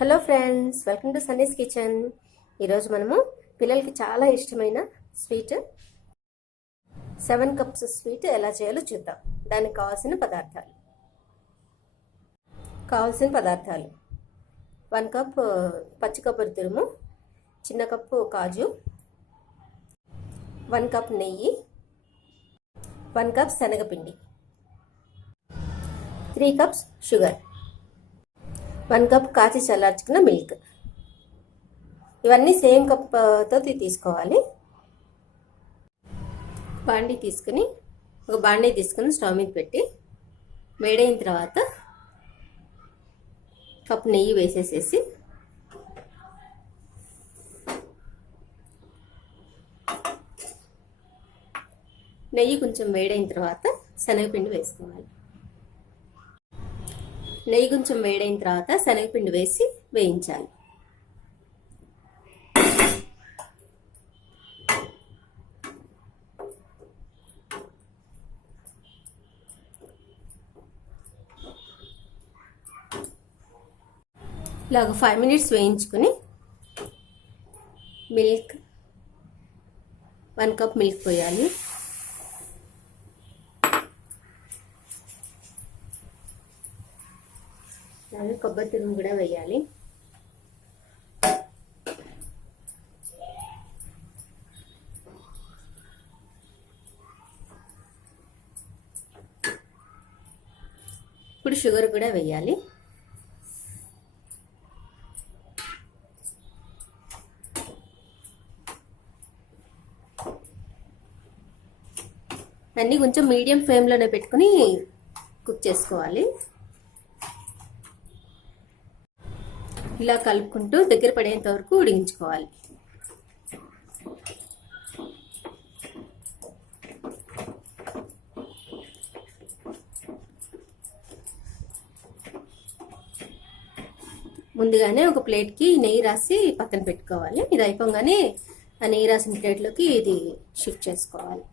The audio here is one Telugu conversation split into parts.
Hello friends, welcome to Sunny's kitchen. ఈరోజు మనము పిల్లలకి చాలా ఇష్టమైన స్వీట్ 7 కప్స్ స్వీట్ ఎలా చేయాలో చూద్దాం. దానికి కావాల్సిన పదార్థాలు 1 కప్ పచ్చి కొబ్బరి తురుము, చిన్న కప్పు కాజు, 1 కప్ నెయ్యి, 1 కప్ శనగపిండి, 3 కప్స్ షుగర్, 1 కప్ కాచి చల్లార్చుకున్న మిల్క్. ఇవన్నీ సేమ్ కప్తో తీసుకోవాలి. బాండీ తీసుకుని స్టవ్ మీద పెట్టి వేడైన తర్వాత కప్ నెయ్యి వేసేసేసి నెయ్యి కొంచెం వేడైన తర్వాత శనగపిండి వేసుకోవాలి. నెయ్యి కొంచెం వేడైన తర్వాత శనగపిండి వేసి వేయించాలి. ఇలాగ 5 minutes వేయించుకుని మిల్క్ 1 కప్ మిల్క్ పోయాలి. అలాగే కొబ్బరి తురుము కూడా వేయాలి. ఇప్పుడు షుగర్ కూడా వేయాలి. అన్నీ కొంచెం మీడియం ఫ్లేమ్లోనే పెట్టుకుని కుక్ చేసుకోవాలి. ఇలా కలుపుకుంటూ దగ్గర పడేంత వరకు ఉడికించుకోవాలి. ముందుగానే ఒక ప్లేట్కి నెయ్యి రాసి పక్కన పెట్టుకోవాలి. ఇది అయిపోగానే ఆ నెయ్యి రాసిన ప్లేట్లోకి ఇది షిఫ్ట్ చేసుకోవాలి.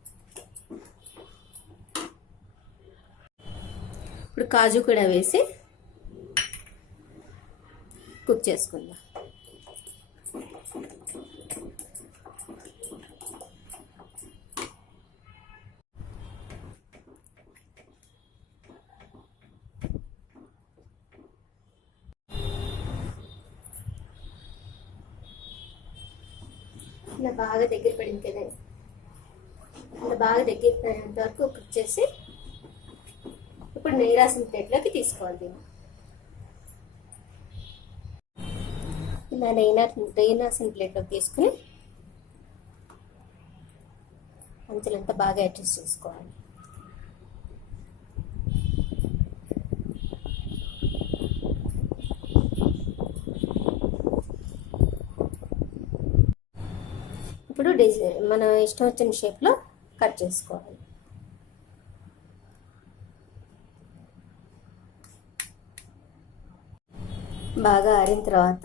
ఇప్పుడు కాజు కూడా వేసి కుక్ చేసుకుందాం. ఇలా బాగా దగ్గర పడింది కదా, ఇలా బాగా దగ్గర పడేంత వరకు కుక్ చేసి ఇప్పుడు నెయ్యి రాసిన ప్లేట్లోకి తీసుకోవాలి. దీన్ని ఇలా నెయ్యి రాసిన ప్లేట్లోకి తీసుకుని అంచులంతా బాగా అడ్జస్ట్ చేసుకోవాలి. ఇప్పుడు మన ఇష్టం వచ్చిన షేప్లో కట్ చేసుకోవాలి. బాగా ఆరిన తర్వాత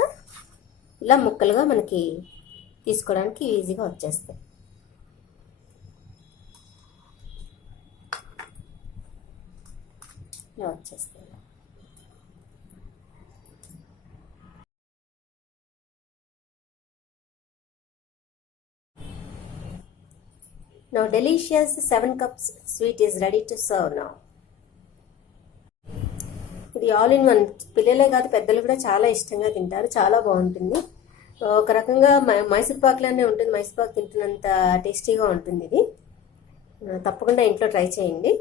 ఇలా ముక్కలుగా మనకి తీసుకోవడానికి ఈజీగా వచ్చేస్తాయి. ఇలా వచ్చేస్తాయి. Now delicious 7 cups sweet is ready to serve now. ఇది ఆల్ ఇన్ వన్. పిల్లలే కాదు పెద్దలు కూడా చాలా ఇష్టంగా తింటారు. చాలా బాగుంటుంది. ఒక రకంగా మైసూర్ పాక్లానే ఉంటుంది. మైసూర్ పాక్ తింటున్నంత టేస్టీగా ఉంటుంది. ఇది తప్పకుండా ఇంట్లో ట్రై చేయండి.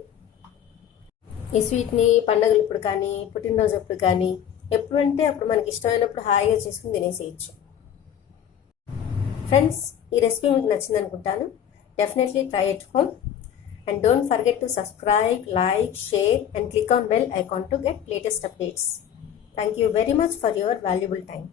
ఈ స్వీట్ని పండగలు ఇప్పుడు కానీ, పుట్టినరోజు అప్పుడు కానీ, ఎప్పుడంటే అప్పుడు మనకి ఇష్టమైనప్పుడు హాయిగా చేసుకుని తినేసేయచ్చు. ఫ్రెండ్స్, ఈ రెసిపీ మీకు నచ్చింది అనుకుంటాను. Definitely try at home and don't forget to subscribe, like, share and click on bell icon to get latest updates. Thank you very much for your valuable time.